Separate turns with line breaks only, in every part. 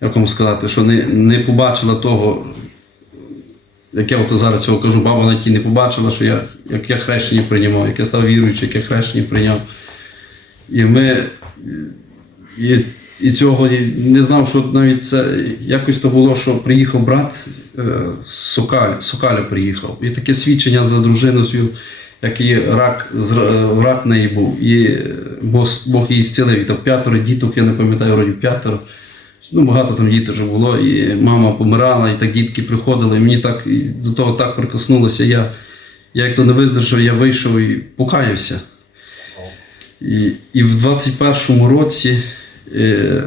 як вам сказати, що не, не побачила того, як я от зараз цього кажу, баба навіть не побачила, що я, як я хрещення приймав, як я став віруючим, як я хрещення прийняв. І ми і, і цього і не знав, що навіть це якось то було, що приїхав брат е, Сокаля, Сокаля приїхав. І таке свідчення за дружину свою, як рак, рак неї був. І е, Бог, її зцілив. І там п'ятеро діток, я не пам'ятаю, вроді п'ятеро. Ну, багато там дітей вже було, і мама помирала, і так дітки приходили. І мені так і до того так прикоснулося. Я, я як то не виздержав, я вийшов і покаявся. І, і в 21-му році е,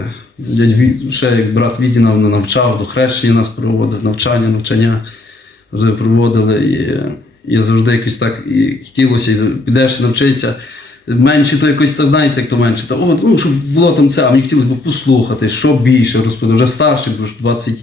ще як брат Відіна мене навчав, до хрещення нас проводив, навчання, навчання завжди проводили. І, е, я завжди якось так і хотілося, і підеш навчитися. Менше то якось, та знаєте, як то менше. Та, о, ну, щоб було там це, а мені хотілося б послухати, що більше розповідати. Вже старший, бо ж 20,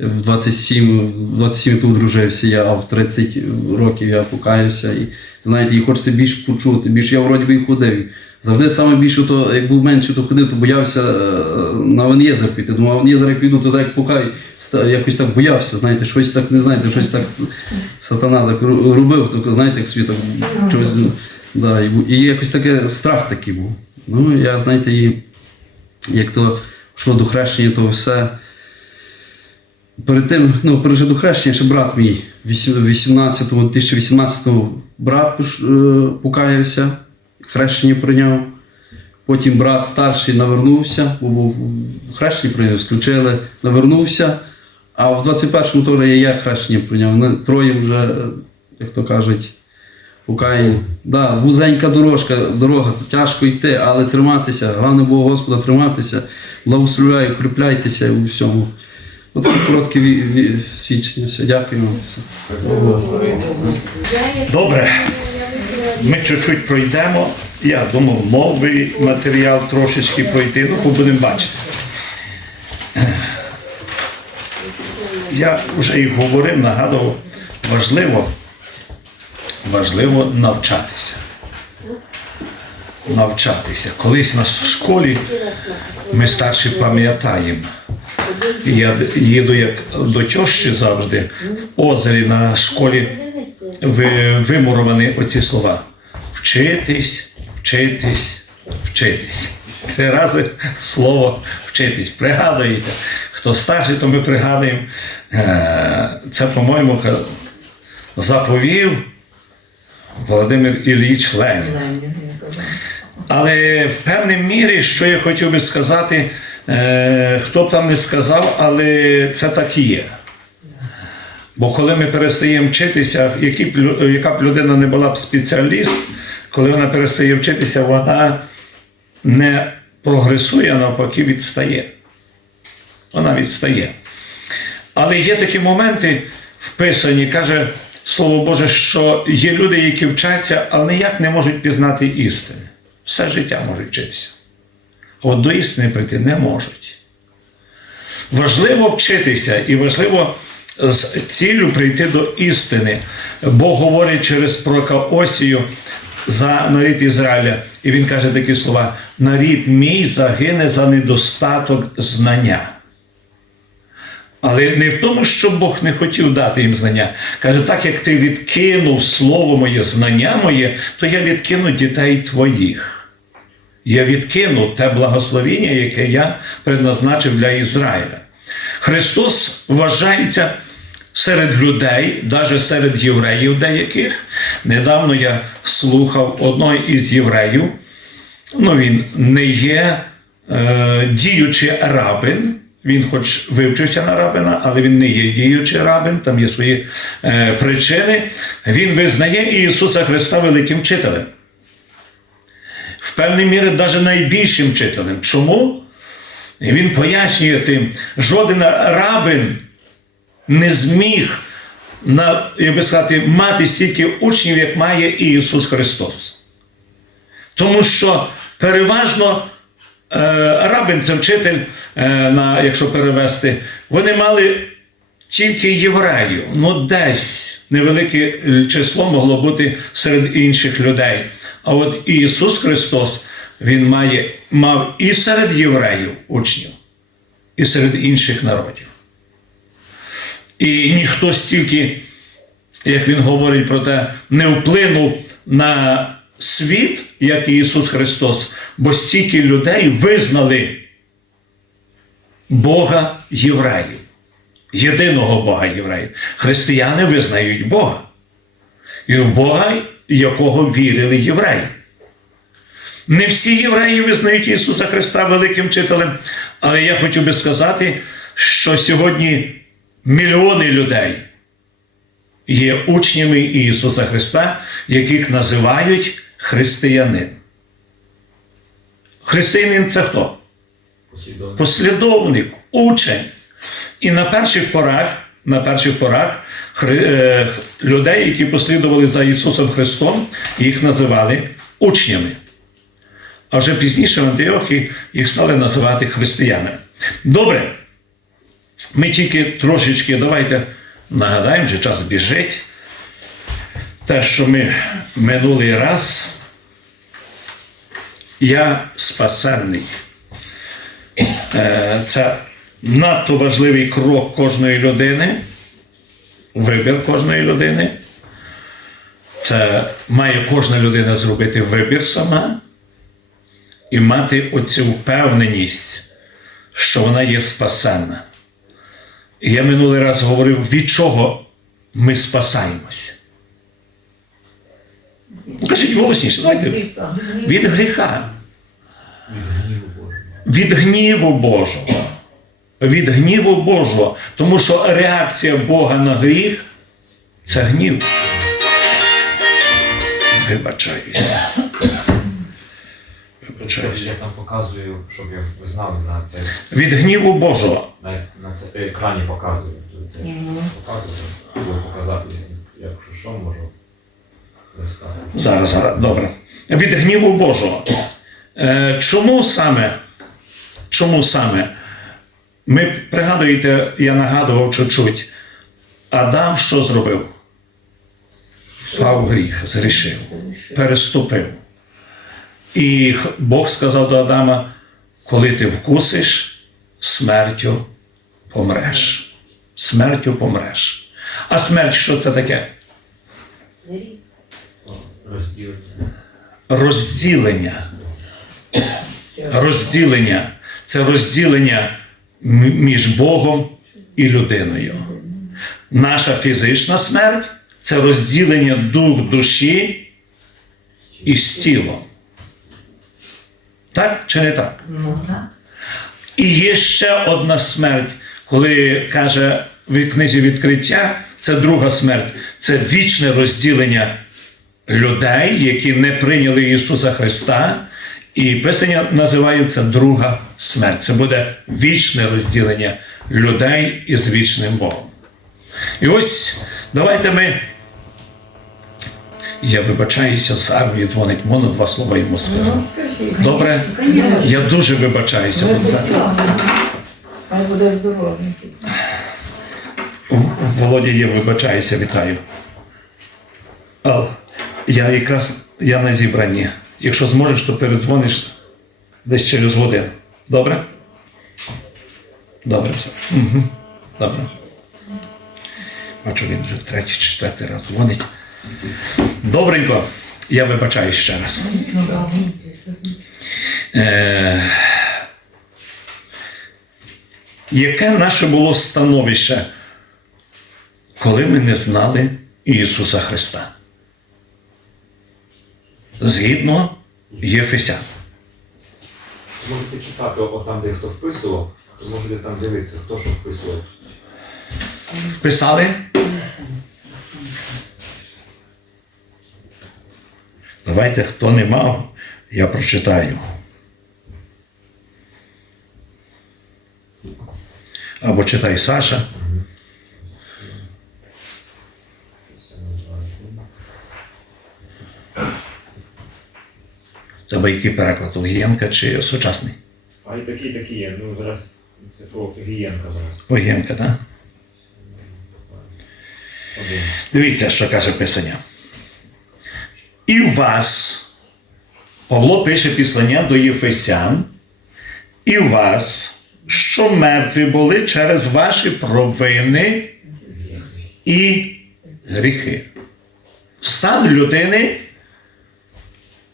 в 27, в 27 тут одружився я, а в 30 років я покаявся. І знаєте, і хочеться більше почути. Більше я вроді би і ходив. Завжди саме більше, то, як був менше, то ходив, то боявся е, на Ванєзер піти. Думав, Ванєзер як піду, то так покай, якось так боявся, знаєте, щось так не знаєте, щось так сатана так робив, тільки знаєте, як світом чогось. Да, і, і якось таке страх такий був. Ну, я, знаєте, і як то йшло до хрещення, то все. Перед тим, ну, перед до хрещення ще брат мій, 18-му, 2018-му брат е, покаявся, хрещення прийняв. Потім брат старший навернувся, бо був хрещення прийняв, сключили, навернувся. А в 21-му теж я хрещення прийняв. Троє вже, е, як то кажуть, покаяння. Да, вузенька дорожка, дорога, тяжко йти, але триматися. Головне Бога Господа триматися. Благословляю, укріпляйтеся у всьому. От коротке ві- ві- свідчення. Все, дякую вам.
Добре, ми чуть-чуть пройдемо. Я думав, новий матеріал трошечки пройти, ну будемо бачити. Я вже і говорив, нагадував, важливо, важливо навчатися. Навчатися. Колись нас в школі ми старші пам'ятаємо. Я їду як до тьощі завжди в озері на школі ви- вимуровані оці слова. Вчитись, вчитись, вчитись. Три рази слово вчитись. Пригадуєте. Хто старший, то ми пригадуємо. Е, Це, по-моєму, заповів Володимир Ілліч Ленін. Але в певній мірі, що я хотів би сказати, е, хто б там не сказав, але це так і є. Бо коли ми перестаємо вчитися, які б яка б людина не була б спеціаліст, коли вона перестає вчитися, вона не прогресує, а навпаки відстає. Вона відстає. Але є такі моменти вписані, каже Слово Боже, що є люди, які вчаться, але ніяк не можуть пізнати істини. Все життя можуть вчитися. А от до істини прийти не можуть. Важливо вчитися і важливо з ціллю прийти до істини. Бог говорить через пророка Осію за нарід Ізраїля. І він каже такі слова: нарід мій загине за недостаток знання. Але не в тому, що Бог не хотів дати їм знання. Каже, так як ти відкинув слово моє, знання моє, то я відкину дітей твоїх. Я відкину те благословіння, яке я предназначив для Ізраїля. Христос вважається серед людей, навіть серед євреїв деяких. Недавно я слухав одного із євреїв. Ну, він не є е, діючий рабин. Він хоч вивчився на рабина, але він не є діючий рабин, там є свої е, причини. Він визнає Ісуса Христа великим вчителем. В певній мірі навіть найбільшим вчителем. Чому? І він пояснює тим, жоден рабин не зміг на, як би сказати, мати стільки учнів, як має Ісус Христос. Тому що переважно рабин це вчитель, е, на, якщо перевести, вони мали тільки євреїв. Ну, десь невелике е, число могло бути серед інших людей. А от Ісус Христос, Він має, мав і серед євреїв учнів, і серед інших народів. І ніхто стільки, як він говорить про те, не вплинув на світ, як Ісус Христос, бо стільки людей визнали Бога євреїв, єдиного Бога євреїв. Християни визнають Бога. І в Бога, якого вірили євреї. Не всі євреї визнають Ісуса Христа великим вчителем, але я хотів би сказати, що сьогодні мільйони людей є учнями Ісуса Христа, яких називають християнин. Християнин це хто?
Послідовно.
послідовник, учень. І на перших порах, на перших порах хри- е, людей, які послідували за Ісусом Христом, їх називали учнями. А вже пізніше в Антиохії їх стали називати християнами. Добре. Ми тільки трошечки давайте нагадаємо, що час біжить. Те, що ми минулий раз, я спасенний. Е, Це надто важливий крок кожної людини, вибір кожної людини. Це має кожна людина зробити вибір сама і мати оцю впевненість, що вона є спасенна. І я минулий раз говорив, від чого ми спасаємось. Ну, Кажіть голосніше, давайте. Від гріха від гніву Божого. Від гніву Божого. Тому що реакція Бога на гріх це гнів. Вибачаюся. Вибачаюся.
Я там показую, щоб я знали на це.
Від гніву Божого.
На, на це екрані показую. Показую. Буду показати, якщо що можу.
Зараз, зараз, добре. Від гніву Божого. Е, чому саме? Чому саме? Ми пригадуєте, я нагадував чуть-чуть. Адам що зробив? Впав гріх, згрішив, переступив. І Бог сказав до Адама: коли ти вкусиш, смертю помреш. Смертю помреш. А смерть що це таке?
Розділення.
розділення. Це розділення між Богом і людиною. Наша фізична смерть це розділення дух душі із тілом. Так чи не?
Ну так.
І є ще одна смерть, коли каже в книзі відкриття, це друга смерть, це вічне розділення людей, які не прийняли Ісуса Христа. І Писання називає це друга смерть. Це буде вічне розділення людей із вічним Богом. І ось давайте ми. Я вибачаюся, з армії дзвонить, можна два слова йому скажу.
Ну.
Добре? Я дуже вибачаюся за це.
Буде здоровий.
Володя, я вибачаюся, вітаю. А, я якраз я на зібранні. Якщо зможеш, то передзвониш десь через годину. Добре? Добре все. Угу. Добре. Бачу, він вже третій, чи четвертий раз дзвонить. Добренько, я вибачаюсь ще раз. Е, яке наше було становище, коли ми не знали Ісуса Христа? Згідно Єфесян.
Можете читати, от там, де хто вписував, то можете там дивитися, хто що вписував.
Вписали? Давайте, хто не мав, я прочитаю. Або читай Саша. Тебе який переклад Огієнка чи сучасний?
А і такі, такі є. Ну зараз це про гієнка зараз.
Огієнка, так?
Один.
Дивіться, що каже Писання. І вас, Павло пише післання до Єфесян, і вас, що мертві були через ваші провини і гріхи. Стан людини,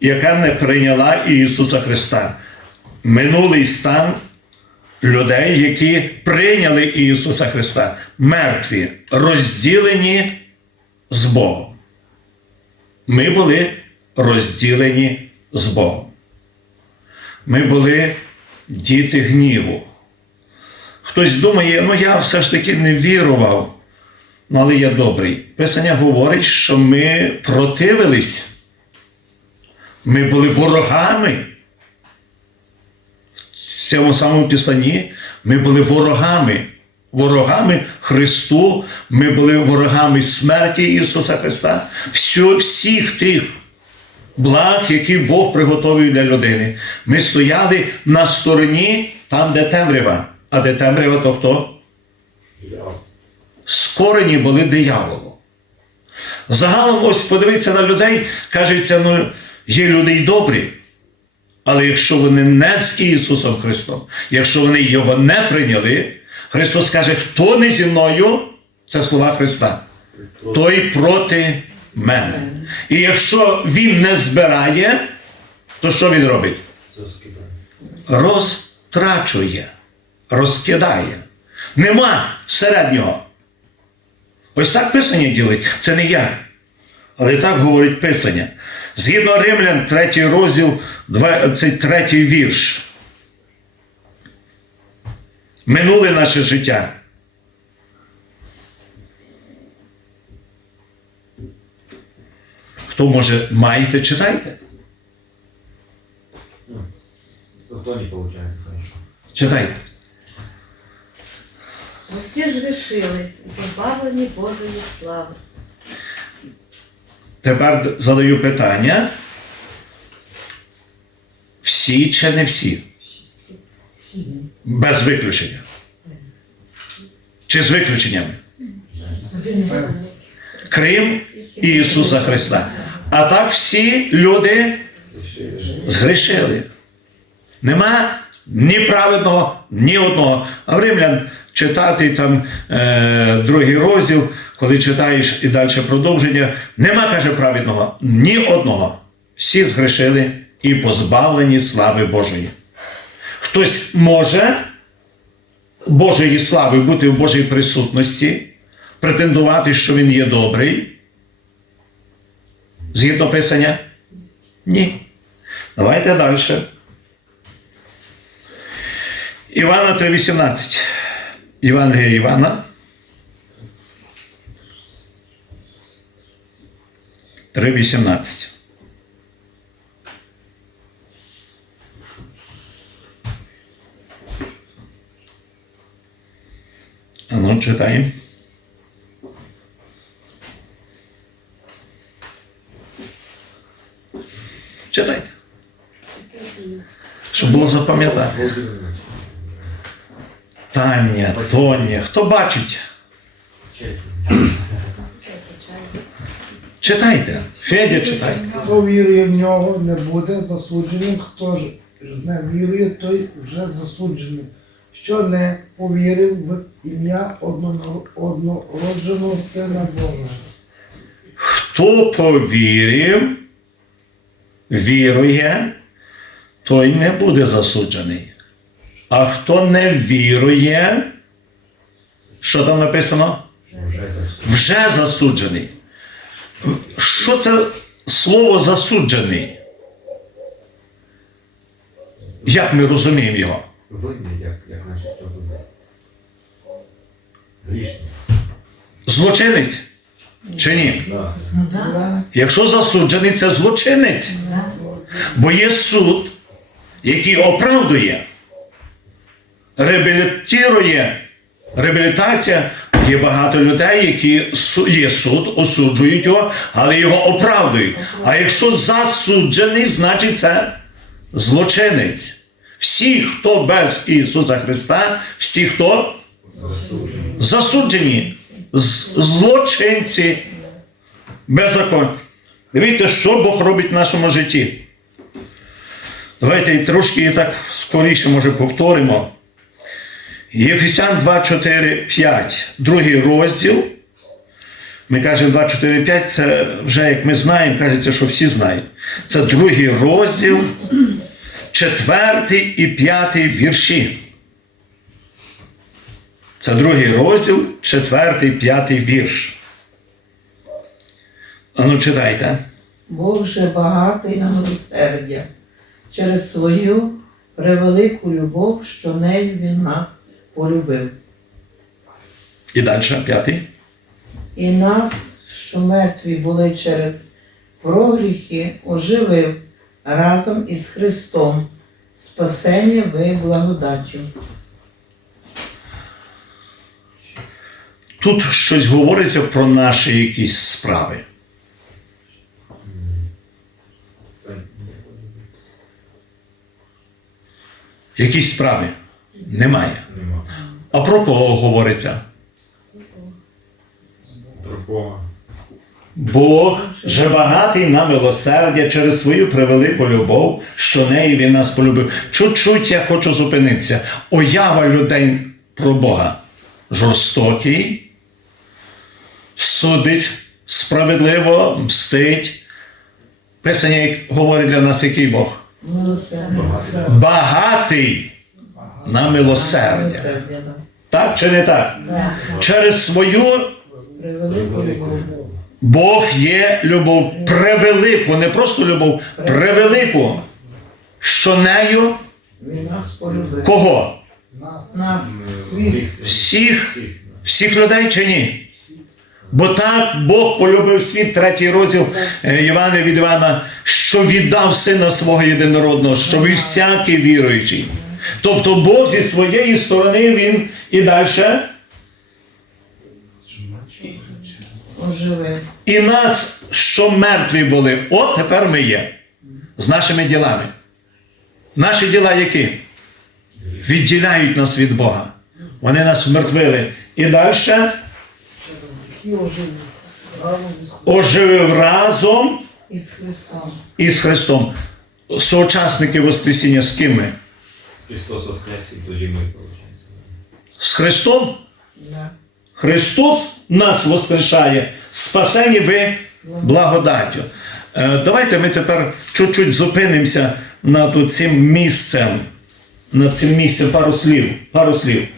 яка не прийняла Ісуса Христа. Минулий стан людей, які прийняли Ісуса Христа, мертві, розділені з Богом. Ми були розділені з Богом. Ми були діти гніву. Хтось думає, ну я все ж таки не вірував, ну але я добрий. Писання говорить, що ми противились. Ми були ворогами. В цьому самому післанні ми були ворогами. Ворогами Христу, ми були ворогами смерті Ісуса Христа, Всю, всіх тих благ, які Бог приготовив для людини. Ми стояли на стороні там, де темрява. А де темрява, то хто? Скорені були дияволу. Загалом, ось подивіться на людей, кажеться, ну, є люди й добрі. Але якщо вони не з Ісусом Христом, якщо вони Його не прийняли, Христос каже, хто не зі мною, це слова Христа, той проти мене. І якщо він не збирає, то що він робить? Розтрачує, розкидає. Нема середнього. Ось так Писання ділить. Це не я. Але так говорить Писання. Згідно Римлян, третій розділ, два- цей третій вірш. Минуле наше життя. Хто може маєте, читайте.
Хто не получає.
Читайте.
Ми всі згрішили і позбавлені Божої слави.
Тепер задаю питання. Всі чи не всі? Без виключення. Чи з виключеннями? Крім Ісуса Христа. А так всі люди згрішили. Нема ні праведного, ні одного. А в Римлян читати там е, другий розділ, коли читаєш і далі продовження, нема, каже праведного, ні одного. Всі згрішили і позбавлені слави Божої. Хтось може Божої слави бути в Божій присутності, претендувати, що він є добрий. Згідно Писання? Ні. Давайте далі. Івана 3,18. Євангелія Івана. 3,18. А ну, читаємо. Читайте. Щоб було запам'ятати. Таня, Тоня, хто бачить? Читайте. Федя читайте.
Хто вірує в нього, не буде засудженим, хто ж не вірує, той вже засуджений. Що не повірив в ім'я однородженого Сина Божого.
Хто повірив, вірує, той не буде засуджений. А хто не вірує, що там написано?
Вже
засуджений. Що це слово засуджений? Як ми розуміємо його?
Винний, як, як наче хто винний. Грішний.
Злочинець? Чи ні?
Да.
Да.
Якщо засуджений, це злочинець. Бо є суд, який оправдує, реабілітує, реабілітація. Є багато людей, які є суд, осуджують його, але його оправдують. А якщо засуджений, значить це злочинець. Всі, хто без Ісуса Христа, всі, хто засуджені, злочинці, беззаконні. Дивіться, що Бог робить в нашому житті. Давайте трошки так скоріше, може, повторимо. Єфесян 2, 4, 5, другий розділ. Ми кажемо 2, 4, 5, це вже як ми знаємо, кажеться, що всі знають. Це другий розділ, четвертий і п'ятий вірші. Це другий розділ, четвертий, п'ятий вірш. Ану, читайте.
Бог же багатий на милосердя через свою превелику любов, що нею він нас полюбив.
І далі, п'ятий.
І нас, що мертві були через прогріхи, оживив разом із Христом. Спасення ви благодаттю.
Тут щось говориться про наші якісь справи. Якісь справи немає.
Нема.
А про кого говориться?
Про.
Бог же багатий на милосердя через свою превелику любов, що нею він нас полюбив. Чуть-чуть я хочу зупинитися. Уява людей про Бога. Жорстокий, судить справедливо, мстить. Писання говорить для нас, який Бог?
Милосердя.
Багатий на милосердя. Так чи не так? Через свою Бог є любов превелику, не просто любов, превелику. Що нею кого?
Нас.
Всіх, всіх людей чи ні? Бо так Бог полюбив світ, третій розділ е, Івана від Івана, що віддав сина свого єдинородного, щоб і всякий віруючий. Тобто Бог зі своєї сторони він і далі, і нас, що мертві були, от тепер ми є з нашими ділами. Наші діла які? Відділяють нас від Бога. Вони нас вмертвили. І далі оживив. Разом
із Христом.
із Христом. Соучасники Воскресіння з ким ми?
Христос воскрес, і тоді ми, виходить.
З Христом?
Да.
Христос нас воскрешає. Спасені ви благодаттю. Е, Давайте ми тепер чуть-чуть зупинимося над цим місцем. Над цим місцем пару слів. Пару слів.